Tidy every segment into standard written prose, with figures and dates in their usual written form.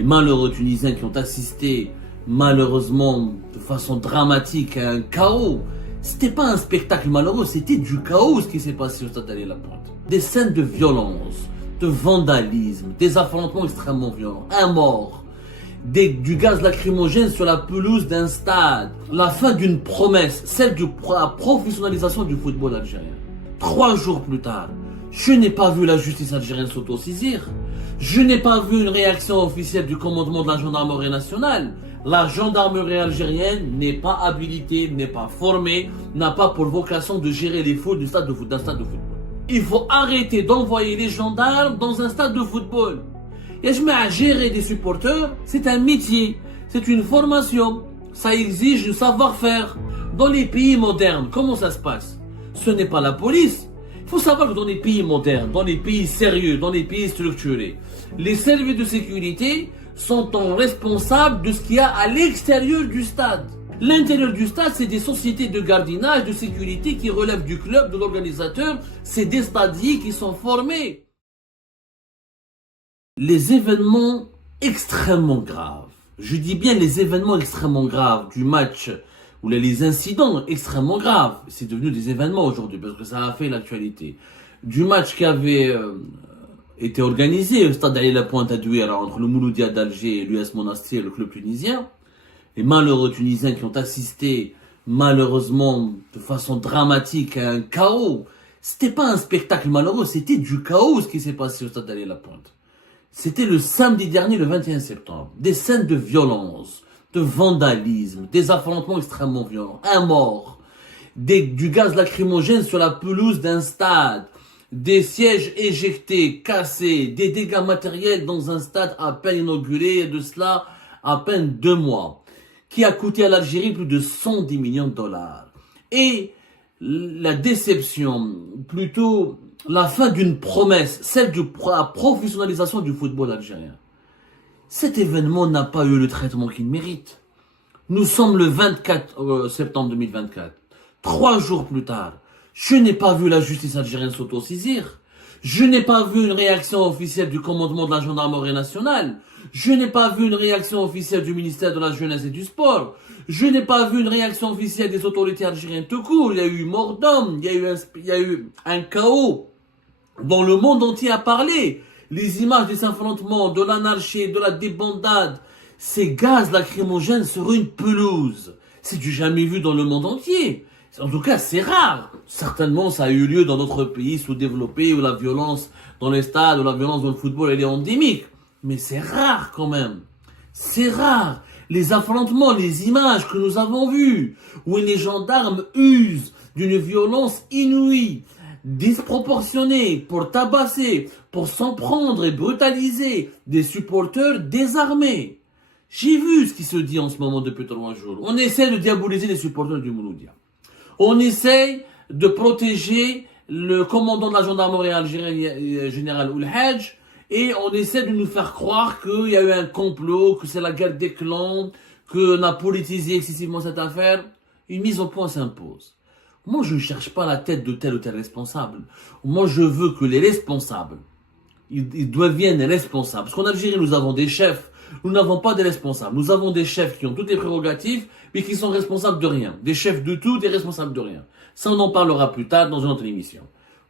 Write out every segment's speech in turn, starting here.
les malheureux Tunisiens qui ont assisté malheureusement de façon dramatique à un chaos. C'était pas un spectacle malheureux, c'était du chaos ce qui s'est passé au stade Daliel-la-Pointe. Des scènes de violence, de vandalisme, des affrontements extrêmement violents, un mort, du gaz lacrymogène sur la pelouse d'un stade, la fin d'une promesse, celle de la professionnalisation du football algérien. 3 jours plus tard, je n'ai pas vu la justice algérienne s'autosaisir. Je n'ai pas vu une réaction officielle du commandement de la gendarmerie nationale. La gendarmerie algérienne n'est pas habilitée, n'est pas formée, n'a pas pour vocation de gérer les foules d'un stade de football. Il faut arrêter d'envoyer les gendarmes dans un stade de football. Et je mets à gérer des supporters, c'est un métier, c'est une formation, ça exige du savoir-faire. Dans les pays modernes, comment ça se passe? Ce n'est pas la police. Il faut savoir que dans les pays modernes, dans les pays sérieux, dans les pays structurés, les services de sécurité sont responsables de ce qu'il y a à l'extérieur du stade. L'intérieur du stade, c'est des sociétés de gardiennage, de sécurité qui relèvent du club, de l'organisateur. C'est des stadiers qui sont formés. Les événements extrêmement graves, je dis bien les événements extrêmement graves du match, ou les incidents extrêmement graves, c'est devenu des événements aujourd'hui parce que ça a fait l'actualité, du match qui avait été organisé au stade Daliel-la-Pointe à Douala entre le Mouloudia d'Alger et l'US Monastir, le club tunisien. Les malheureux Tunisiens qui ont assisté malheureusement de façon dramatique à un chaos. C'était pas un spectacle malheureux, c'était du chaos ce qui s'est passé au stade Daliel-la-Pointe. C'était le samedi dernier, le 21 septembre. Des scènes de violence, de vandalisme, des affrontements extrêmement violents, un mort, du gaz lacrymogène sur la pelouse d'un stade, des sièges éjectés, cassés, des dégâts matériels dans un stade à peine inauguré, et de cela à peine 2 mois, qui a coûté à l'Algérie plus de 110 millions de dollars. Et la déception, plutôt la fin d'une promesse, celle de la professionnalisation du football algérien. Cet événement n'a pas eu le traitement qu'il mérite. Nous sommes le 24 septembre 2024. 3 jours plus tard, je n'ai pas vu la justice algérienne s'autosaisir. Je n'ai pas vu une réaction officielle du commandement de la gendarmerie nationale. Je n'ai pas vu une réaction officielle du ministère de la Jeunesse et du Sport. Je n'ai pas vu une réaction officielle des autorités algériennes tout court. Il y a eu mort d'homme, il y a eu un chaos dont le monde entier a parlé. Les images des affrontements, de l'anarchie, de la débandade, ces gaz lacrymogènes sur une pelouse. C'est du jamais vu dans le monde entier. En tout cas, c'est rare. Certainement, ça a eu lieu dans d'autres pays sous-développés où la violence dans les stades, où la violence dans le football, elle est endémique. Mais c'est rare quand même. C'est rare. Les affrontements, les images que nous avons vues, où les gendarmes usent d'une violence inouïe, disproportionnée, pour tabasser, pour s'en prendre et brutaliser des supporters désarmés. J'ai vu ce qui se dit en ce moment depuis 3 jours. On essaie de diaboliser les supporters du Mouloudia. On essaye de protéger le commandant de la gendarmerie algérienne, général Oulhadj, et on essaie de nous faire croire qu'il y a eu un complot, que c'est la guerre des clans, qu'on a politisé excessivement cette affaire. Une mise au point s'impose. Moi, je ne cherche pas la tête de tel ou tel responsable. Moi, je veux que les responsables, ils deviennent responsables. Parce qu'en Algérie, nous avons des chefs. Nous n'avons pas des responsables. Nous avons des chefs qui ont toutes les prérogatives, mais qui sont responsables de rien. Des chefs de tout, des responsables de rien. Ça, on en parlera plus tard dans une autre émission.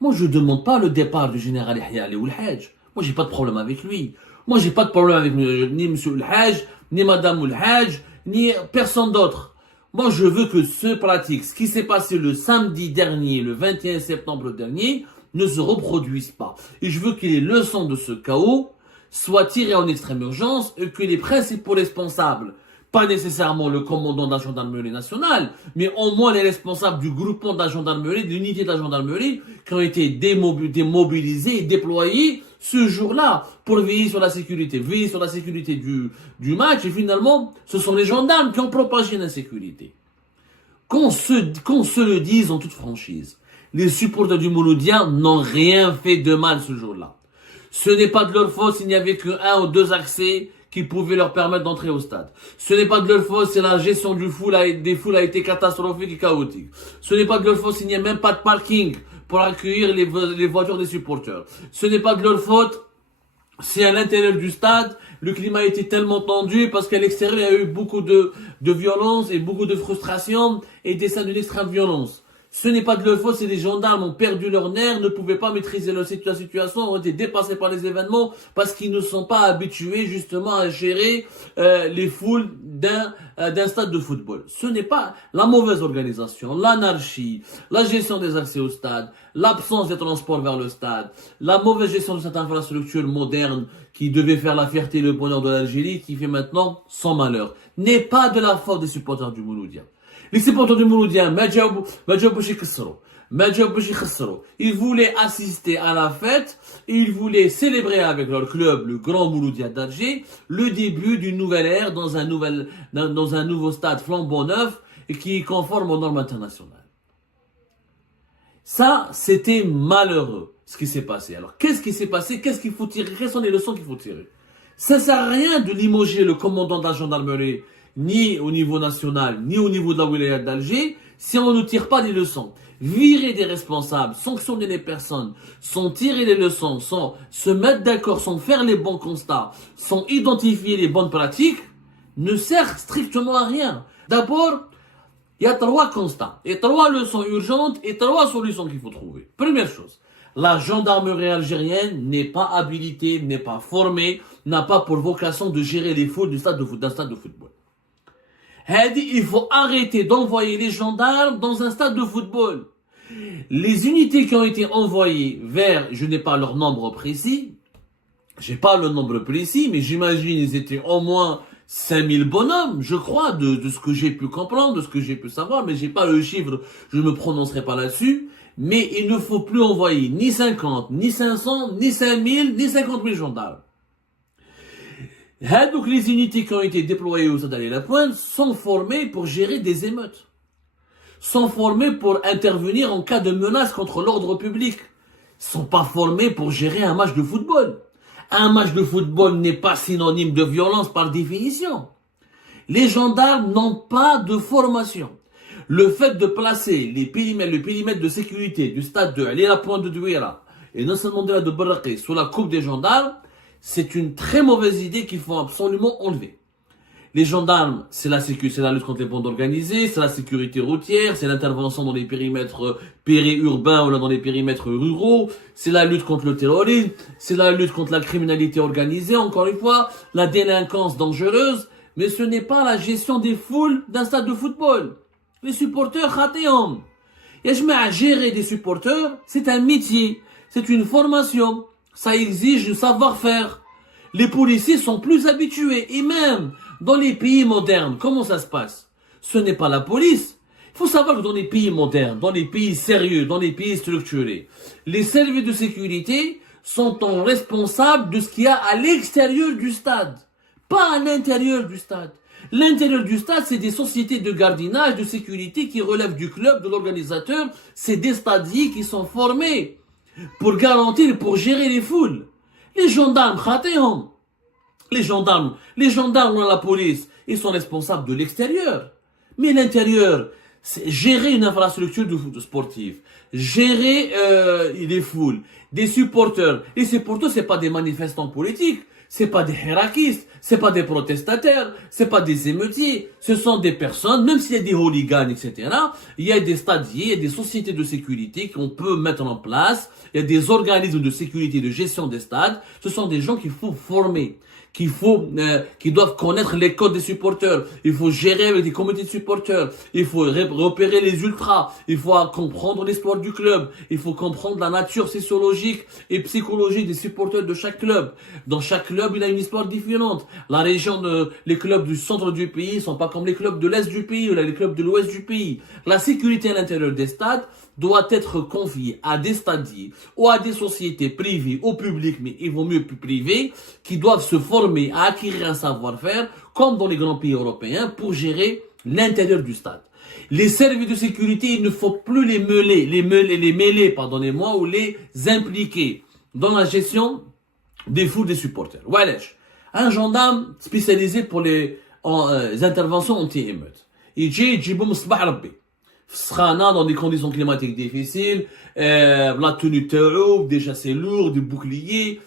Moi, je ne demande pas le départ du général Yahya Ali Oulhadj. Moi, j'ai pas de problème avec lui. Moi, j'ai pas de problème avec ni M. Oulhadj, ni Mme Oulhadj, ni personne d'autre. Moi, je veux que ce pratique, ce qui s'est passé le samedi dernier, le 21 septembre dernier, ne se reproduise pas. Et je veux que les leçons de ce chaos soient tirées en extrême urgence et que les principaux responsables, pas nécessairement le commandant de la gendarmerie nationale, mais au moins les responsables du groupement de la gendarmerie, de l'unité de la gendarmerie, qui ont été démobilisés et déployés ce jour-là pour veiller sur la sécurité du match. Et finalement, ce sont les gendarmes qui ont propagé l'insécurité. Qu'on se le dise en toute franchise, les supporters du Mouloudia n'ont rien fait de mal ce jour-là. Ce n'est pas de leur faute s'il n'y avait que 1 ou 2 accès qui pouvaient leur permettre d'entrer au stade. Ce n'est pas de leur faute si la gestion des foules a été catastrophique et chaotique. Ce n'est pas de leur faute s'il n'y a même pas de parking pour accueillir les voitures des supporters. Ce n'est pas de leur faute si à l'intérieur du stade, le climat était tellement tendu parce qu'à l'extérieur, il y a eu beaucoup de violence et beaucoup de frustration et des scènes d'une extrême violence. Ce n'est pas de leur faute, c'est les gendarmes ont perdu leurs nerfs, ne pouvaient pas maîtriser la situation, ont été dépassés par les événements parce qu'ils ne sont pas habitués justement à gérer les foules d'un stade de football. Ce n'est pas la mauvaise organisation, l'anarchie, la gestion des accès au stade, l'absence des transports vers le stade, la mauvaise gestion de cette infrastructure moderne qui devait faire la fierté et le bonheur de l'Algérie, qui fait maintenant son malheur, n'est pas de la faute des supporters du Mouloudia. Les supporters du Mouloudia, ils voulaient assister à la fête et ils voulaient célébrer avec leur club, le Grand Mouloudia d'Alger, le début d'une nouvelle ère dans un nouveau stade flambant neuf et qui est conforme aux normes internationales. Ça, c'était malheureux, ce qui s'est passé. Alors, qu'est-ce qui s'est passé? Qu'est-ce qu'il faut tirer? Quelles sont les leçons qu'il faut tirer? Ça sert à rien de limoger le commandant de la gendarmerie, ni au niveau national, ni au niveau de la wilaya d'Alger, si on ne tire pas des leçons. Virer des responsables, sanctionner les personnes, sans tirer les leçons, sans se mettre d'accord, sans faire les bons constats, sans identifier les bonnes pratiques, ne sert strictement à rien. D'abord, il y a 3 constats, et 3 leçons urgentes, et 3 solutions qu'il faut trouver. Première chose, la gendarmerie algérienne n'est pas habilitée, n'est pas formée, n'a pas pour vocation de gérer les foules d'un stade de football. Il faut arrêter d'envoyer les gendarmes dans un stade de football. Les unités qui ont été envoyées vers, je n'ai pas leur nombre précis, j'ai pas le nombre précis, mais j'imagine ils étaient au moins 5000 bonhommes, je crois, de ce que j'ai pu comprendre, de ce que j'ai pu savoir, mais j'ai pas le chiffre, je ne me prononcerai pas là-dessus. Mais il ne faut plus envoyer ni 50, ni 500, ni 5000, ni 50 000 gendarmes. Donc les unités qui ont été déployées au stade la Pointe sont formées pour gérer des émeutes, sont formées pour intervenir en cas de menace contre l'ordre public, sont pas formées pour gérer un match de football. Un match de football n'est pas synonyme de violence par définition. Les gendarmes n'ont pas de formation. Le fait de placer le périmètre de sécurité du stade de la Pointe de Douira et Nelson Mandela de Barraqué sous la coupe des gendarmes, c'est une très mauvaise idée qu'il faut absolument enlever. Les gendarmes, c'est la lutte contre les bandes organisées, c'est la sécurité routière, c'est l'intervention dans les périmètres périurbains ou là dans les périmètres ruraux, c'est la lutte contre le terrorisme, c'est la lutte contre la criminalité organisée, encore une fois, la délinquance dangereuse, mais ce n'est pas la gestion des foules d'un stade de football. Les supporters, khatéhom. Et je mets à gérer des supporters, c'est un métier, c'est une formation. Ça exige du savoir-faire. Les policiers sont plus habitués. Et même dans les pays modernes, comment ça se passe? Ce n'est pas la police. Il faut savoir que dans les pays modernes, dans les pays sérieux, dans les pays structurés, les services de sécurité sont responsables de ce qu'il y a à l'extérieur du stade. Pas à l'intérieur du stade. L'intérieur du stade, c'est des sociétés de gardiennage, de sécurité qui relèvent du club, de l'organisateur. C'est des stadiers qui sont formés pour garantir, pour gérer les foules. Les gendarmes, khatéhom. Les gendarmes ou la police, ils sont responsables de l'extérieur. Mais l'intérieur, c'est gérer une infrastructure de foot sportive, gérer les foules, des supporters. Les supporters, c'est pas des manifestants politiques, c'est pas des hirakistes, c'est pas des protestataires, c'est pas des émeutiers. Ce sont des personnes, même s'il y a des hooligans, etc., il y a des stadiers, il y a des sociétés de sécurité qu'on peut mettre en place, il y a des organismes de sécurité, de gestion des stades. Ce sont des gens qu'il faut former, qui doivent connaître les codes des supporters. Il faut gérer avec des comités de supporters. Il faut repérer les ultras. Il faut comprendre l'histoire du club. Il faut comprendre la nature sociologique et psychologique des supporters de chaque club. Dans chaque club, il a une histoire différente. La région les clubs du centre du pays sont pas comme les clubs de l'est du pays ou les clubs de l'ouest du pays. La sécurité à l'intérieur des stades doit être confiée à des stadiers ou à des sociétés privées ou publiques, mais il vaut mieux plus privées, qui doivent se former à acquérir un savoir-faire, comme dans les grands pays européens, pour gérer l'intérieur du stade. Les services de sécurité, il ne faut plus les mêler, pardonnez-moi, ou les impliquer dans la gestion des foules des supporters. Wesh, un gendarme spécialisé pour les interventions anti-émeutes. Il dit, dans des conditions climatiques difficiles, la tenue de déjà c'est lourd, des boucliers,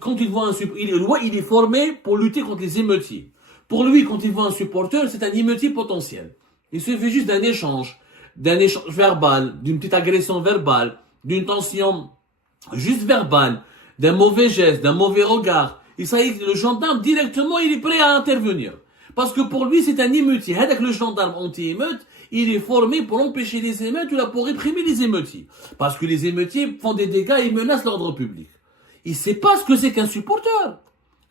Quand il voit il est formé pour lutter contre les émeutiers. Pour lui, quand il voit un supporter, c'est un émeutier potentiel. Il suffit juste d'un échange verbal, d'une petite agression verbale, d'une tension juste verbale, d'un mauvais geste, d'un mauvais regard. Et ça y est, le gendarme, directement, il est prêt à intervenir. Parce que pour lui, c'est un émeutier. Avec le gendarme anti-émeute, il est formé pour empêcher les émeutes ou là pour réprimer les émeutiers. Parce que les émeutiers font des dégâts et menacent l'ordre public. Il sait pas ce que c'est qu'un supporter.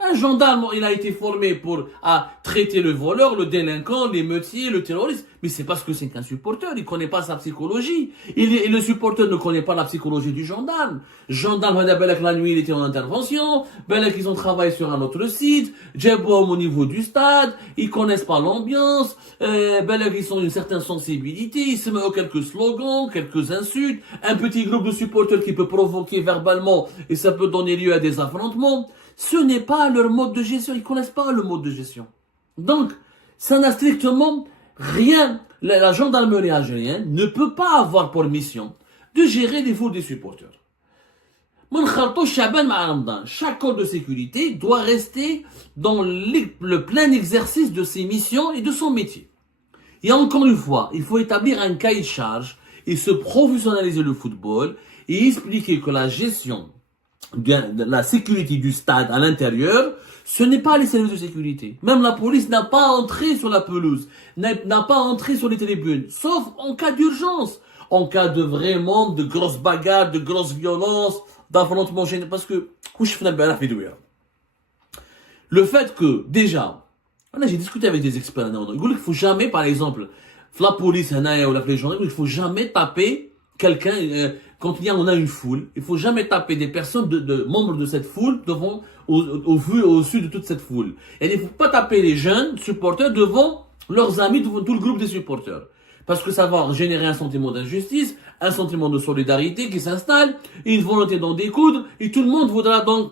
Un gendarme, il a été formé à traiter le voleur, le délinquant, l'émeutier, le terroriste. Mais c'est pas ce que c'est qu'un supporter. Il connaît pas sa psychologie. Et le supporter ne connaît pas la psychologie du gendarme. Gendarme, la nuit, il était en intervention. Ils ont travaillé sur un autre site. Djebouam au niveau du stade. Ils connaissent pas l'ambiance. Ils ont une certaine sensibilité. Ils se mettent quelques slogans, quelques insultes. Un petit groupe de supporters qui peut provoquer verbalement et ça peut donner lieu à des affrontements. Ce n'est pas leur mode de gestion. Ils connaissent pas le mode de gestion. Donc, ça n'a strictement rien. La gendarmerie algérienne ne peut pas avoir pour mission de gérer les foules des supporters. Chaque corps de sécurité doit rester dans le plein exercice de ses missions et de son métier. Et encore une fois, il faut établir un cahier de charge et se professionnaliser le football et expliquer que la gestion de la sécurité du stade à l'intérieur, ce n'est pas les services de sécurité. Même la police n'a pas entré sur la pelouse, n'a pas entré sur les tribunes, sauf en cas d'urgence, en cas de vraiment de grosses bagarres, de grosses violences, d'affrontements gênants, parce que, le fait que, déjà, j'ai discuté avec des experts, il ne faut jamais, par exemple, la police, ou les gendarmes, il ne faut jamais taper quelqu'un, quand on a une foule, il faut jamais taper des personnes de membres de cette foule devant, au-dessus de toute cette foule. Et il ne faut pas taper les jeunes supporters devant leurs amis, devant tout le groupe des supporters. Parce que ça va générer un sentiment d'injustice, un sentiment de solidarité qui s'installe, une volonté d'en découdre, et tout le monde voudra donc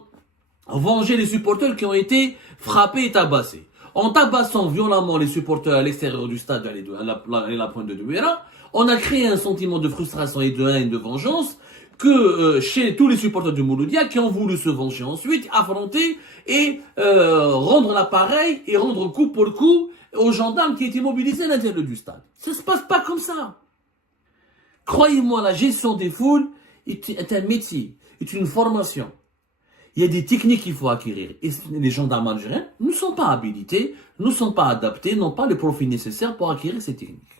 venger les supporters qui ont été frappés et tabassés. En tabassant violemment les supporters à l'extérieur du stade à la pointe de Douéra, on a créé un sentiment de frustration et de haine, de vengeance, que chez tous les supporters du Mouloudia qui ont voulu se venger ensuite, affronter et rendre l'appareil et rendre coup pour coup aux gendarmes qui étaient mobilisés à l'intérieur du stade. Ça se passe pas comme ça. Croyez-moi, la gestion des foules est un métier, est une formation. Il y a des techniques qu'il faut acquérir. Et les gendarmes algériens ne sont pas habilités, ne sont pas adaptés, n'ont pas les profils nécessaires pour acquérir ces techniques.